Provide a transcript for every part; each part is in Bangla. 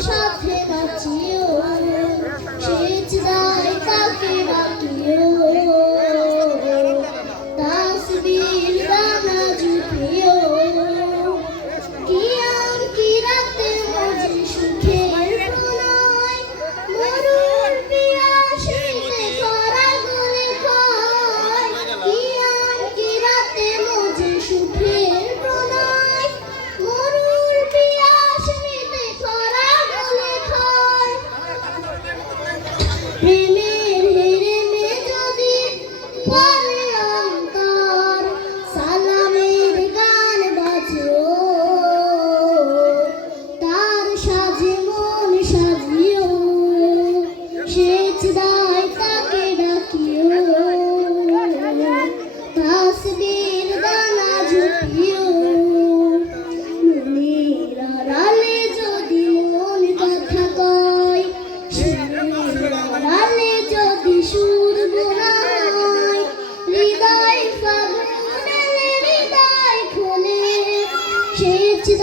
সাথে নাচিয়ে Really?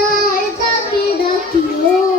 দায় দাবি রাখিও